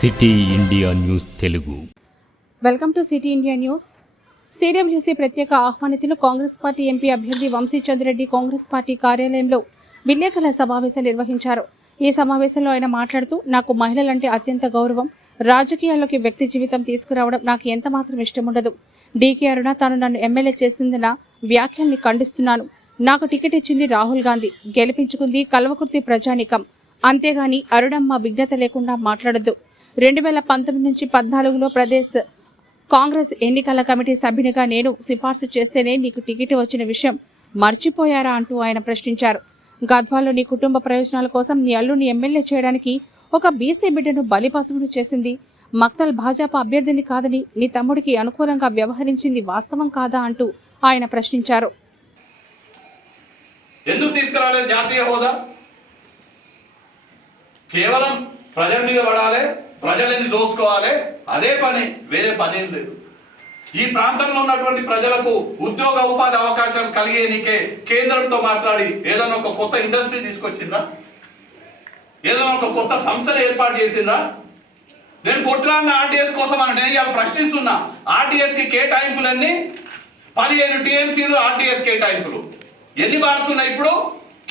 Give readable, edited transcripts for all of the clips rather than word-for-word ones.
City India news Telugu. Welcome to city India news. CWC ప్రత్యేక ఆహ్వానితులు Congress party MP అభ్యర్థి Vamshi Chand Reddy Congress party కార్యాలయంలో విలేకరుల సమావేశం నిర్వహించారు. ఈ సమావేశంలో ఆయన మాట్లాడుతూ, నాకు మహిళలంటే అత్యంత గౌరవం. రాజకీయాల్లోకి వ్యక్తి జీవితం తీసుకురావడం నాకు ఎంత మాత్రం ఇష్టం ఉండదు. డీకే అరుణ తాను నన్ను ఎమ్మెల్యే చేసిందన్న వ్యాఖ్యల్ని ఖండిస్తున్నాను. నాకు టికెట్ ఇచ్చింది రాహుల్ గాంధీ, గెలిపించుకుంది కల్వకుర్తి ప్రజానికం. అంతేగాని అరుణమ్మ విఘ్నత లేకుండా మాట్లాడద్దు. 2019 నుంచి 14లో ప్రదేశ్ కాంగ్రెస్ ఎన్నికల కమిటీ సభ్యునిగా నేను సిఫార్సు చేస్తేనే నీకు టికెట్ వచ్చిన విషయం మర్చిపోయారా అంటూ ఆయన ప్రశ్నించారు. గద్వాల్లో నీ కుటుంబ ప్రయోజనాల కోసం నీ అల్లుని ఎమ్మెల్యే చేయడానికి ఒక బీసీ బిడ్డను బలిపశువును చేసింది. మక్తల్ భాజపా అభ్యర్థిని కాదని నీ తమ్ముడికి అనుకూలంగా వ్యవహరించింది వాస్తవం కాదా అంటూ ఆయన ప్రశ్నించారు. ఎందుకు తీసుకురాలేదు జాతీయ హోదా? కేవలం ప్రజల మీద పడాలి, ప్రజలని దోచుకోవాలి, అదే పని, వేరే పని ఏం లేదు. ఈ ప్రాంతంలో ఉన్నటువంటి ప్రజలకు ఉద్యోగ ఉపాధి అవకాశాలు కలిగేనికే కేంద్రంతో మాట్లాడి ఏదైనా ఒక కొత్త ఇండస్ట్రీ తీసుకొచ్చిండ్రా? ఏదైనా ఒక కొత్త సంస్థను ఏర్పాటు చేసిండ్రా? నేను కొట్లాడిన ఆర్టీఎస్ కోసం అని నేను ఇవాళ ప్రశ్నిస్తున్నా. ఆర్టీఎస్కి కేటాయింపులన్నీ 15 టీఎంసీలు ఆర్టీఎస్ కేటాయింపులు ఎన్ని వాడుతున్నాయి? ఇప్పుడు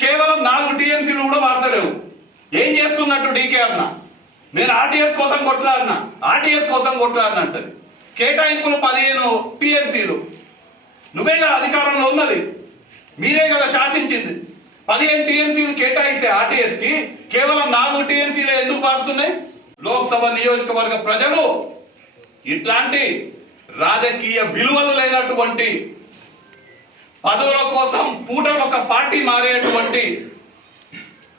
కేవలం 4 టీఎంసీలు కూడా వాడతలేవు. ఏం చేస్తున్నట్టు డీకే అన్న? నేను ఆర్టీఎస్ కోసం కొట్లాడినా, ఆర్టీఎస్ కోసం కొట్లాడినా అంటది. కేటాయింపులు 15 టీఎంసీలు. నువ్వే కదా అధికారంలో ఉన్నది, మీరే కదా శాసించింది. 15 టీఎంసీలు కేటాయిస్తే ఆర్టీఎస్కి కేవలం 4 టీఎంసీలు ఎందుకు వాడుతున్నాయి? లోక్సభ నియోజకవర్గ ప్రజలు ఇట్లాంటి రాజకీయ విలువలు లేనటువంటి పదవుల కోసం పూటకొక పార్టీ మారేటువంటి,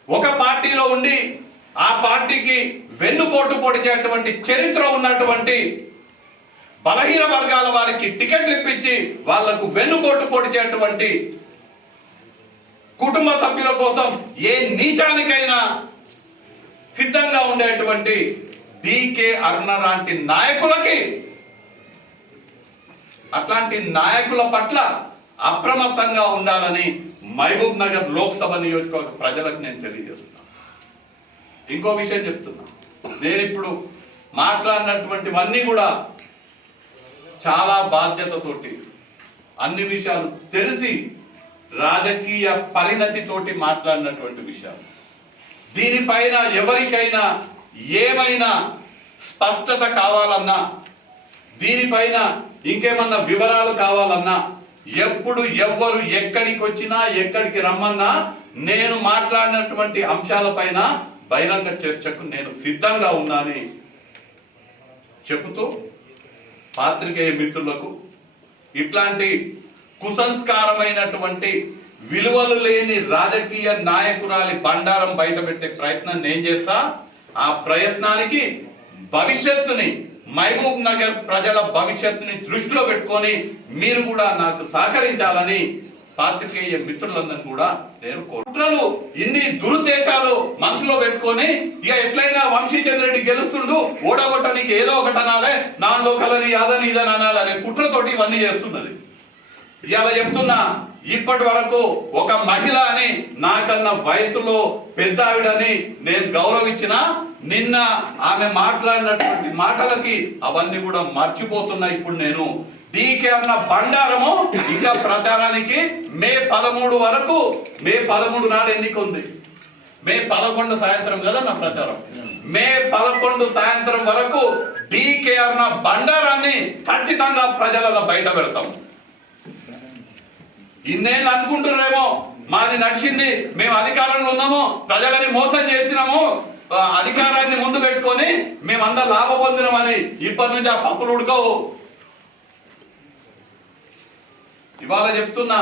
ఒక పార్టీలో ఉండి ఆ పార్టీకి వెన్నుపోటు పొడిచేటువంటి చరిత్ర ఉన్నటువంటి బలహీన వర్గాల వారికి టికెట్లు ఇప్పించి వాళ్లకు వెన్నుపోటు పొడిచేటువంటి కుటుంబ సభ్యుల కోసం ఏ నీచానికైనా సిద్ధంగా ఉండేటువంటి డీకే అరుణ లాంటి నాయకులకి, అట్లాంటి నాయకుల పట్ల అప్రమత్తంగా ఉండాలని మహబూబ్ నగర్ లోక్సభ నియోజకవర్గ ప్రజలకు నేను తెలియజేస్తున్నాను. ఇంకో విషయం చెప్తున్నా. నేను ఇప్పుడు మాట్లాడినటువంటివన్నీ కూడా చాలా బాధ్యతతోటి, అన్ని విషయాలు తెలిసి రాజకీయ పరిణతితోటి మాట్లాడినటువంటి విషయాలు. దీనిపైన ఎవరికైనా ఏమైనా స్పష్టత కావాలన్నా, దీనిపైన ఇంకేమన్నా వివరాలు కావాలన్నా, ఎప్పుడు ఎవ్వరు ఎక్కడికి వచ్చినా ఎక్కడికి రమ్మన్నా నేను మాట్లాడినటువంటి అంశాలపైన బహిరంగ చర్చకు నేను సిద్ధంగా ఉన్నానని చెబుతూ, పాత్రికేయ మిత్రులకు ఇట్లాంటి కుసంస్కారమైనటువంటి విలువలు లేని రాజకీయ నాయకురాలి బండారం బయటపెట్టే ప్రయత్నం నేను చేస్తా. ఆ ప్రయత్నానికి భవిష్యత్తుని, మహబూబ్ నగర్ ప్రజల భవిష్యత్తుని దృష్టిలో పెట్టుకొని మీరు కూడా నాకు సహకరించాలని పాత్రికేయ మిత్రులందరినీ కూడా నేను కుట్రలు, ఇన్ని దురుద్దేశాలు మనసులో పెట్టుకొని ఇక ఎట్లయినా వంశీచంద్రెడ్డి గెలుస్తుండు, ఓడగొట్ట నీకు ఏదో ఒకటి అనాలే, నా లోకలని అదని ఇదని అనాలనే కుట్రతోటి ఇవన్నీ చేస్తున్నది. ఇవాళ చెప్తున్నా, ఇప్పటి వరకు ఒక మహిళ అని, నాకన్నా వయసులో పెద్ద ఆవిడని నేను గౌరవించిన, నిన్న ఆమె మాట్లాడినటువంటి మాటలకి అవన్నీ కూడా మర్చిపోతున్నా. ఇప్పుడు నేను డీకే అన్న బండారము ఇంకా ప్రచారానికి మే 13 వరకు, మే 13 నాడు ఎన్నిక ఉంది. మే 11 సాయంత్రం కదా నా ప్రచారం. మే 11 సాయంత్రం వరకు డీకే అన్న బండారాన్ని ఖచ్చితంగా ప్రజలలో బయట పెడతాం. ఇన్నేళ్ళు అనుకుంటున్నారేమో మాది నడిచింది, మేము అధికారంలో ఉన్నాము, ప్రజలని మోసం చేసినాము, అధికారాన్ని ముందు పెట్టుకొని మేమందరూ లాభ పొందినామని ఇప్పటి నుంచి ఆ పప్పులు ఉడకవు. ఇవాళ చెప్తున్నా,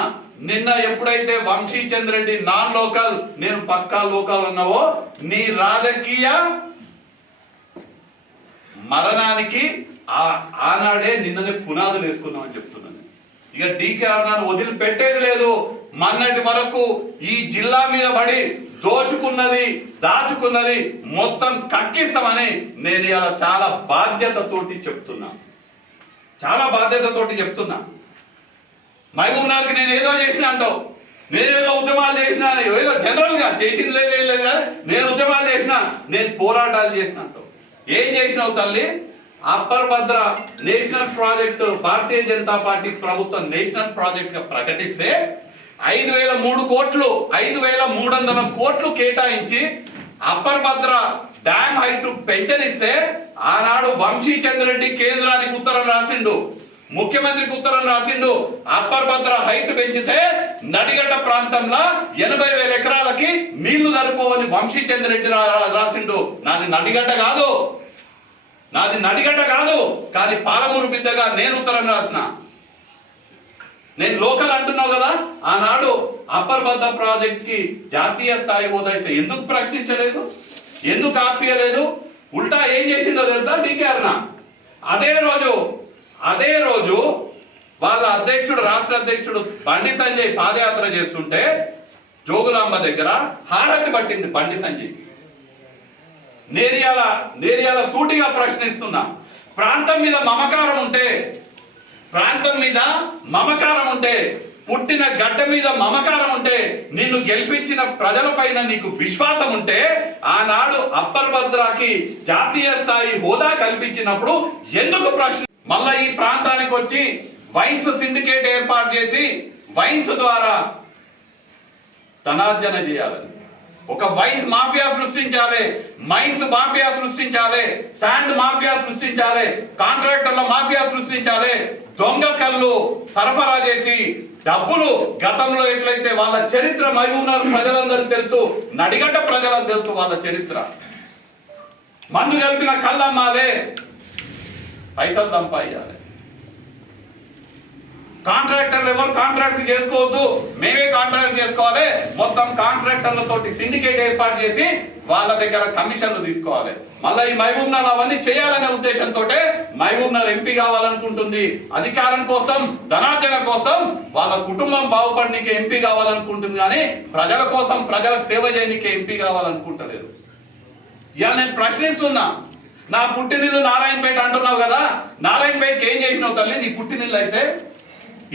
నిన్న ఎప్పుడైతే వంశీచంద్రెడ్డి నాన్ లోకల్, నేను పక్కా లోకల్ ఉన్నావో, నీ రాజకీయ మరణానికి ఆనాడే నిన్ననే పునాదులు వేసుకున్నామని చెప్తున్నాను. ఇక డీకే అరుణను వదిలిపెట్టేది లేదు. మొన్నటి వరకు ఈ జిల్లా మీద పడి దోచుకున్నది, దాచుకున్నది మొత్తం కక్కిస్తామని నేను ఇలా చాలా బాధ్యతతోటి చెప్తున్నా, చాలా బాధ్యతతోటి చెప్తున్నా. మహబూబ్ నగర్కి నేను ఏదో చేసిన అంటావు, నేనేదో ఉద్యమాలు చేసినా, ఏదో జనరల్గా చేసింది లేదు, ఏం లేదు కానీ నేను ఉద్యమాలు చేసిన, నేను పోరాటాలు చేసిన అంటావు. ఏం చేసినావు తల్లి? అప్పర్ భద్ర national project Bharatiya Janata party ప్రభుత్వం నేషనల్ ప్రాజెక్ట్ గా ప్రకటిస్తే 5,003 కోట్లు 5,300 కోట్లు కేటాయించి అప్పర్ భద్ర డ్యామ్ హైట్ పెంచనిస్తే ఆనాడు వంశీ చంద్రెడ్డి కేంద్రానికి ఉత్తరం రాసిండు, ముఖ్యమంత్రికి ఉత్తరం రాసిండు. అప్పర్ భద్ర హైట్ పెంచితే నడిగడ్డ ప్రాంతంలో 80,000 ఎకరాలకి నీళ్లు సరిపోవని వంశీ చంద్రెడ్డి రాసిండు. నాది నడిగడ్డ కాదు, కానీ పాలమూరు బిడ్డగా నేను ఉత్తరం రాసిన. నేను లోకల్ అంటున్నావు కదా, ఆనాడు అప్పర్ భద్ర ప్రాజెక్ట్ కి జాతీయ స్థాయి హోదా అయితే ఎందుకు ప్రశ్నించలేదు, ఎందుకు ఆపియలేదు? ఉల్టా ఏం చేసిందో తెలుసా డీకేఆర్? అదే రోజు వాళ్ళ అధ్యక్షుడు, రాష్ట్ర అధ్యక్షుడు బండి సంజయ్ పాదయాత్ర చేస్తుంటే జోగులాంబ దగ్గర హారతి పట్టింది బండి సంజయ్. నేరియాల సూటిగా ప్రశ్నిస్తున్నా, ప్రాంతం మీద మమకారం ఉంటే పుట్టిన గడ్డ మీద మమకారం ఉంటే, నిన్ను గెలిపించిన ప్రజలపైన నీకు విశ్వాసం ఉంటే, ఆనాడు అప్పర్ భద్రాకి జాతీయ స్థాయి హోదా కల్పించినప్పుడు ఎందుకు మళ్ళా ఈ ప్రాంతానికి వచ్చి వైన్స్ సిండికేట్ ఏర్పాటు చేసి వైన్స్ ద్వారా ధనార్జన చేయాలని, ఒక వైన్స్ మాఫియా సృష్టించాలి, మైన్స్ మాఫియా సృష్టించాలి, శాండ్ మాఫియా సృష్టించాలి, కాంట్రాక్టర్ల మాఫియా సృష్టించాలి, దొంగ కళ్ళు సరఫరా చేసి డబ్బులు గతంలో ఎట్లయితే వాళ్ళ చరిత్ర మహబూబ్నగర్ ప్రజలందరికీ తెలుసు, నడిగడ్డ ప్రజలకు తెలుసు వాళ్ళ చరిత్ర. మందు కలిపిన కళ్ళు అమ్మాలే, పైసలు సంపాదించాలి. కాంట్రాక్టర్లు ఎవరు కాంట్రాక్ట్ చేసుకోవద్దు, మేమే కాంట్రాక్ట్ చేసుకోవాలి. మొత్తం కాంట్రాక్టర్లతోటి సిండికేట్ ఏర్పాటు చేసి వాళ్ళ దగ్గర కమిషన్లు తీసుకోవాలి. మళ్ళీ ఈ మహబూబ్నగర్ అవన్నీ చేయాలనే ఉద్దేశంతో మహబూబ్నగర్ ఎంపీ కావాలనుకుంటుంది. అధికారం కోసం, ధనార్జన కోసం, వాళ్ళ కుటుంబం బాగుపడడానికి ఎంపీ కావాలనుకుంటుంది, కానీ ప్రజల కోసం, ప్రజలకు సేవ చేయడానికి ఎంపీ కావాలనుకుంటలేదు. ఇవాళ నేను ప్రశ్నిస్తున్నా, నా పుట్టినిల్లు నారాయణపేట అంటున్నావు కదా, నారాయణపేటకి ఏం చేసినావు తల్లి? నీ పుట్టినిల్లు అయితే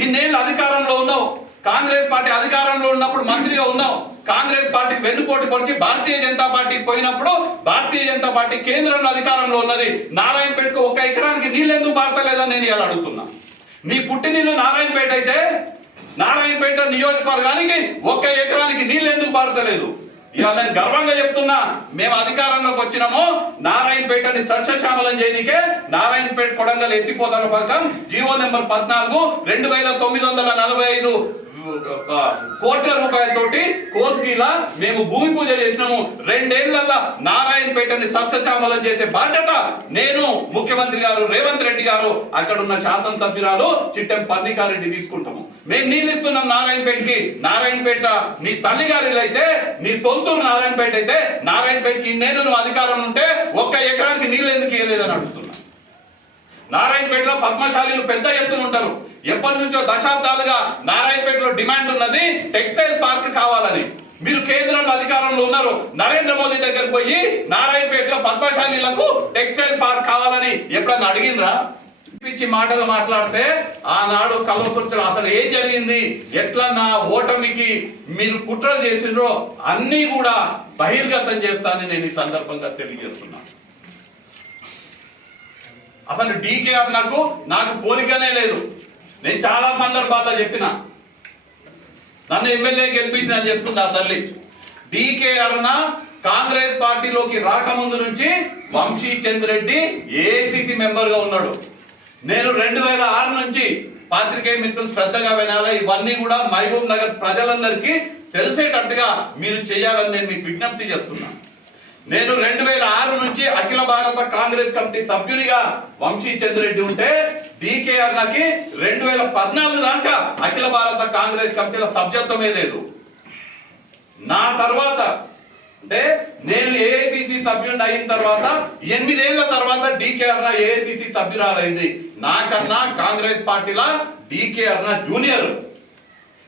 ఇన్నేళ్ళు అధికారంలో ఉన్నావు, కాంగ్రెస్ పార్టీ అధికారంలో ఉన్నప్పుడు మంత్రిగా ఉన్నావు, కాంగ్రెస్ పార్టీకి వెన్నుపోటు పొడిచి భారతీయ జనతా పార్టీకి పోయినప్పుడు భారతీయ జనతా పార్టీ కేంద్రంలో అధికారంలో ఉన్నది. నారాయణపేటకు 1 ఎకరానికి నీళ్ళు ఎందుకు పారతలేదని నేను ఇలా అడుగుతున్నా. నీ పుట్టినిల్లు నారాయణపేట అయితే నారాయణపేట నియోజకవర్గానికి 1 ఎకరానికి నీళ్ళు ఎందుకు పారతలేదు? ఇవాళ నేను గర్వంగా చెప్తున్నా, మేము అధికారంలోకి వచ్చినాము, నారాయణపేటని సస్యశ్యామలం చేయనికే నారాయణపేట కొడంగల్ ఎత్తిపోతల పథకం జీవో నెంబర్ 14 2,945 కోట్ల రూపాయలతోటి కోస్గిలా మేము భూమి పూజ చేసినాము. 2 ఏళ్లలో నారాయణపేటని సస్యశ్యామలం చేసే బాధ్యత నేను, ముఖ్యమంత్రి గారు రేవంత్ రెడ్డి గారు, అక్కడ ఉన్న శాసనసభ్యురాలు చిట్టెం పర్ణికారెడ్డి తీసుకుంటాము. మేము నీళ్ళు ఇస్తున్నాం నారాయణపేటకి. నారాయణపేట నీ తల్లి గారిలో అయితే, నీ సొంతూరు నారాయణపేట అయితే, నారాయణపేటకి ఇన్నేళ్ళు నువ్వు అధికారం ఉంటే 1 ఎకరానికి నీళ్ళు ఎందుకు ఇవ్వలేదని అడుగుతున్నా. నారాయణపేటలో పద్మశాలీలు పెద్ద ఎత్తున ఉంటారు. ఎప్పటి నుంచో దశాబ్దాలుగా నారాయణపేటలో డిమాండ్ ఉన్నది టెక్స్టైల్ పార్క్ కావాలని. మీరు కేంద్రంలో అధికారంలో ఉన్నారు, నరేంద్ర మోదీ దగ్గరకు పోయి నారాయణపేటలో పద్మశాలీలకు టెక్స్టైల్ పార్క్ కావాలని ఎప్పుడన్నా అడిగినరా? పిచ్చి మాటలు మాట్లాడితే ఆనాడు కల్వకుర్తిలో అసలు ఏం జరిగింది, ఎట్లా నా ఓటమికి మీరు కుట్రలు చేసిండ్రో అన్నీ కూడా బహిర్గతం చేస్తానని నేను ఈ సందర్భంగా తెలియజేస్తున్నాను. అసలు డీకేఆర్ నాకు పోలికనే లేదు. నేను చాలా సందర్భాల్లో చెప్పిన, నన్ను ఎమ్మెల్యే గెలిపించిన చెప్తుంది ఆ తల్లి. డీకేఆర్ కాంగ్రెస్ పార్టీలోకి రాకముందు నుంచి వంశీ చంద్రెడ్డి ఏఐసిసి మెంబర్గా ఉన్నాడు. నేను 2006 నుంచి పాత్రికేయ మిత్రులు శ్రద్ధగా వినాలి, ఇవన్నీ కూడా మహబూబ్ నగర్ ప్రజలందరికీ తెలిసేటట్టుగా మీరు చేయాలని నేను మీకు విజ్ఞప్తి చేస్తున్నాను. నేను 2006 నుంచి అఖిల భారత కాంగ్రెస్ కమిటీ సభ్యునిగా వంశీ చంద్రెడ్డి ఉంటే, డీకేఆర్ 2014 దాకా అఖిల భారత కాంగ్రెస్ కమిటీల సభ్యత్వమే లేదు. నా తర్వాత అంటే నేను ఏఐసిసి సభ్యుని అయిన తర్వాత 8 ఏళ్ల తర్వాత డీకేఆర్ ఏఐసిసి సభ్యురాలైంది. నాకన్నా కాంగ్రెస్ పార్టీలా డీకేఆర్ జూనియర్.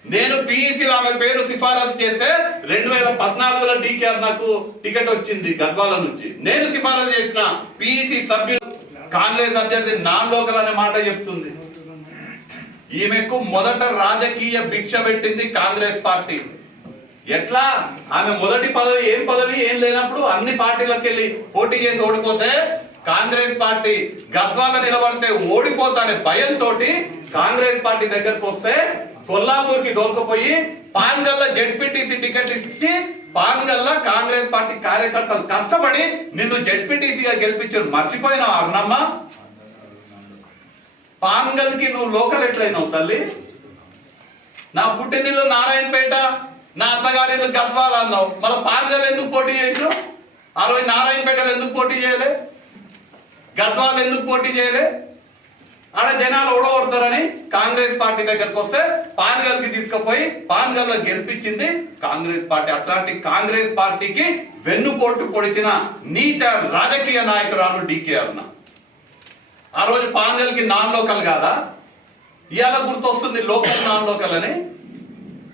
నేను పిఈసీలో ఆమె పేరు సిఫారసు చేస్తే 2014లో డీకేఆర్ నాకు టికెట్ వచ్చింది గద్వాల నుంచి. నేను సిఫారసు చేసిన పిఈసీ సభ్యులు కాంగ్రెస్ అభ్యర్థి నాన్ లోకల్ అనే మాట చెప్తుంది. ఈమెకు మొదట రాజకీయ భిక్ష పెట్టింది కాంగ్రెస్ పార్టీ. ఎట్లా? ఆమె మొదటి పదవి ఏం లేనప్పుడు అన్ని పార్టీలకు వెళ్ళి పోటీ చేసి ఓడిపోతే కాంగ్రెస్ పార్టీ గద్వాల నిలబడితే ఓడిపోతానే భయంతో కాంగ్రెస్ పార్టీ దగ్గరకు వస్తే కొల్లాపూర్కి దొరకపోయి పాన్గల్ల జెడ్పీటీసీ టికెట్ ఇచ్చి పాన్గల్ల కాంగ్రెస్ పార్టీ కార్యకర్తలు కష్టపడి నిన్ను జెడ్పీటీసీగా గెలిపించారు. మర్చిపోయినావు అరుణమ్మ? పాన్గల్కి నువ్వు లోకల్ ఎట్లయినావు తల్లి? నా పుట్టినిల్లు నారాయణపేట, నా అత్తగారిల్లు గద్వాల అన్నావు. మన పాన్గల్ ఎందుకు పోటీ చేసినావు? ఆ రోజు నారాయణపేటలో ఎందుకు పోటీ చేయలే? గద్వాలు ఎందుకు పోటీ చేయలే? ఆడ జనాలు ఓడగొడతారని కాంగ్రెస్ పార్టీ దగ్గరకు వస్తే పాన్గల్కి తీసుకుపోయి పాన్గల్లో గెలిపించింది కాంగ్రెస్ పార్టీ. అట్లాంటి కాంగ్రెస్ పార్టీకి వెన్నుపోటు పొడిచిన నీచ రాజకీయ నాయకురాలు డీకే అరుణ. ఆ రోజు పాన్గల్కి నాన్ లోకల్ కాదా? ఇవాళ గుర్తొస్తుంది లోకల్ నాన్ లోకల్ అని.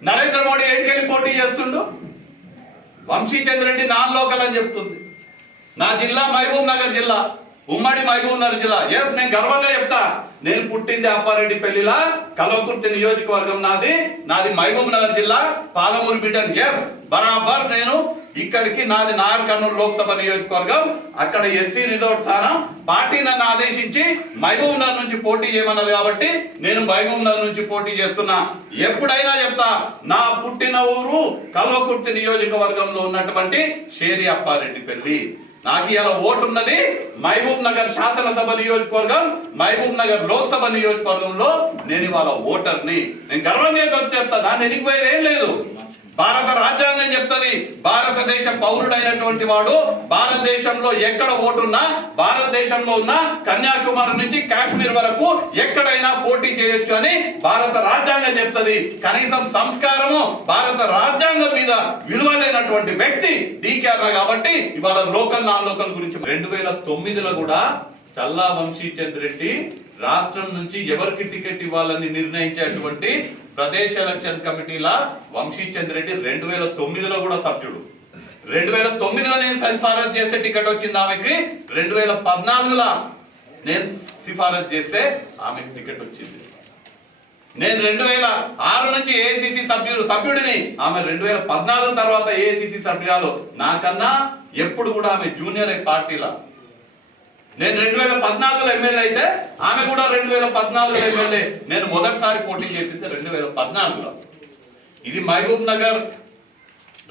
నరేంద్ర మోడీ ఏడికెళ్ళి పోటీ చేస్తుండు? వంశీచంద్ర రెడ్డి నాన్ లోకల్ అని చెప్తుంది. నా జిల్లా మహబూబ్ నగర్ జిల్లా, ఉమ్మడి మహబూబ్ నగర్ జిల్లా. ఎస్, నేను గర్వంగా చెప్తా, నేను పుట్టింది అప్పారెడ్డి పెళ్లిలా, కల్వకుర్తి నియోజకవర్గం నాది మహబూబ్ నగర్ జిల్లా, పాలమూరు బిడ్డను. ఎస్, బరాబర్ నేను ఇక్కడికి నాది నాగర్ కర్నూలు లోక్సభ నియోజకవర్గం. అక్కడ ఎస్సీ రిజర్వ్ స్థానం. పార్టీ నన్ను ఆదేశించి మహబూబ్ నగర్ నుంచి పోటీ చేయమన్నది కాబట్టి నేను మహబూబ్ నగర్ నుంచి పోటీ చేస్తున్నా. ఎప్పుడైనా చెప్తా, నా పుట్టిన ఊరు కల్వకుర్తి నియోజకవర్గంలో ఉన్నటువంటి షేరి అప్పారెడ్డి పెళ్లి. నాకు ఇలా ఓటు ఉన్నది మహబూబ్ నగర్ శాసనసభ నియోజకవర్గం, మహబూబ్ నగర్ లోక్సభ నియోజకవర్గంలో నేను ఇవాళ ఓటర్ని. నేను గర్వంగా చెప్తా, దాన్ని ఎనిగిపోయేది ఏం లేదు. భారత రాజ్యాంగం చెప్తుంది, భారతదేశ పౌరుడైనటువంటి వాడు భారతదేశంలో ఎక్కడ ఓటున్నా, భారతదేశంలో ఉన్న కన్యాకుమారి నుంచి కాశ్మీర్ వరకు ఎక్కడైనా పోటీ చేయొచ్చు అని భారత రాజ్యాంగం చెప్తుంది. కనీసం సంస్కారము, భారత రాజ్యాంగం మీద విలువలేనటువంటి వ్యక్తి డీకే అరుణ. కాబట్టి ఇవాళ లోకల్ నాన్ లోకల్ గురించి 2009లో కూడా చల్లా వంశీచంద్ర రెడ్డి రాష్ట్రం నుంచి ఎవరికి టికెట్ ఇవ్వాలని నిర్ణయించేటువంటి ప్రదేశ్ ఎలక్షన్ కమిటీలా వంశీచంద్ర రెడ్డి 2009లో కూడా సభ్యుడు. 2009లో నేను సిఫారసు చేస్తే టికెట్ వచ్చింది ఆమెకి. 2014లో నేను సిఫారసు చేస్తే ఆమెకి టికెట్ వచ్చింది. నేను 2006 నుంచి ఏఐసిసి సభ్యుడిని. ఆమె 2014 తర్వాత ఏఐసిసి సభ్యురాలు. నాకన్నా ఎప్పుడు కూడా ఆమె జూనియర్ పార్టీలా. నేను 2014లో ఎమ్మెల్యే అయితే ఆమె కూడా 2014లో ఎమ్మెల్యే. నేను మొదటిసారి పోటీ చేసింది 2014లో. ఇది మహబూబ్ నగర్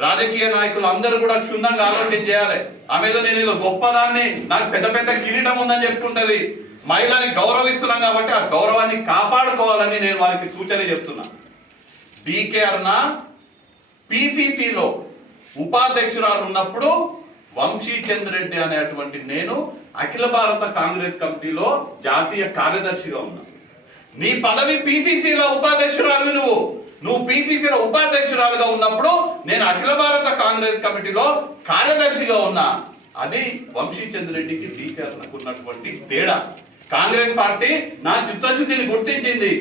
రాజకీయ నాయకులు అందరూ కూడా క్షుణ్ణంగా ఆలోచన చేయాలి. ఆమె నేను ఏదో గొప్పదాన్ని, నాకు పెద్ద పెద్ద కిరీటం ఉందని చెప్పుకుంటది. మహిళని గౌరవిస్తున్నాం కాబట్టి ఆ గౌరవాన్ని కాపాడుకోవాలని నేను వారికి సూచన చేస్తున్నా. డీకే అరుణ పిసిసిలో ఉపాధ్యక్షురాలు ఉన్నప్పుడు వంశీచంద్ర రెడ్డి అనేటువంటి నేను అఖిల భారత కాంగ్రెస్ కమిటీలో జాతీయ కార్యదర్శిగా ఉన్నా. నీ పదవి పిసిసిలో ఉపాధ్యక్షురాలు. నువ్వు పిసిసిలో ఉపాధ్యక్షురాలుగా ఉన్నప్పుడు నేను అఖిల భారత కాంగ్రెస్ కమిటీలో కార్యదర్శిగా ఉన్నా. అది వంశీచంద్ర రెడ్డికి డీకే అరుణకు ఉన్నటువంటి తేడా. కాంగ్రెస్ పార్టీ నా చిత్తశుద్ధిని గుర్తించింది.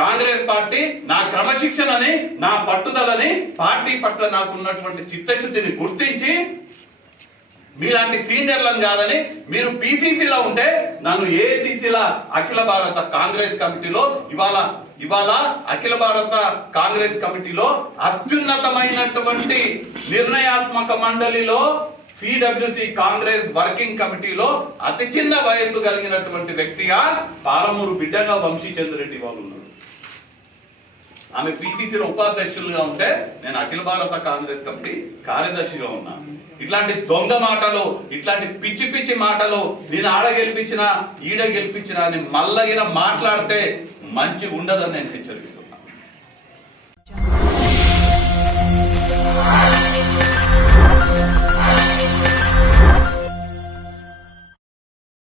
కాంగ్రెస్ పార్టీ నా క్రమశిక్షణని, నా పట్టుదలని, పార్టీ పట్ల నాకు ఉన్నటువంటి చిత్తశుద్ధిని గుర్తించి మీలాంటి సీనియర్లను కాదని మీరు పిసిసిలో ఉంటే నన్ను ఏఐసిసిలో అఖిల భారత కాంగ్రెస్ కమిటీలో ఇవాళ అఖిల భారత కాంగ్రెస్ కమిటీలో అత్యున్నతమైనటువంటి నిర్ణయాత్మక మండలిలో సిడబ్ల్యూసి కాంగ్రెస్ వర్కింగ్ కమిటీలో అతి చిన్న వయస్సు కలిగినటువంటి వ్యక్తిగా పాలమూరు బిడ్డగా వంశీచంద్ర రెడ్డి వాళ్ళు ఉన్నారు. ఆమె పిసిసిలో ఉపాధ్యక్షులుగా ఉంటే నేను అఖిల భారత కాంగ్రెస్ కమిటీ కార్యదర్శిగా ఉన్నా. ఇట్లాంటి దొంగ మాటలు, ఇట్లాంటి పిచ్చి పిచ్చి మాటలు, నేను ఆడ గెలిపించినా ఈడ గెలిపించినా అని మల్లగిన మాట్లాడితే మంచి ఉండదని నేను హెచ్చరిస్తున్నాను.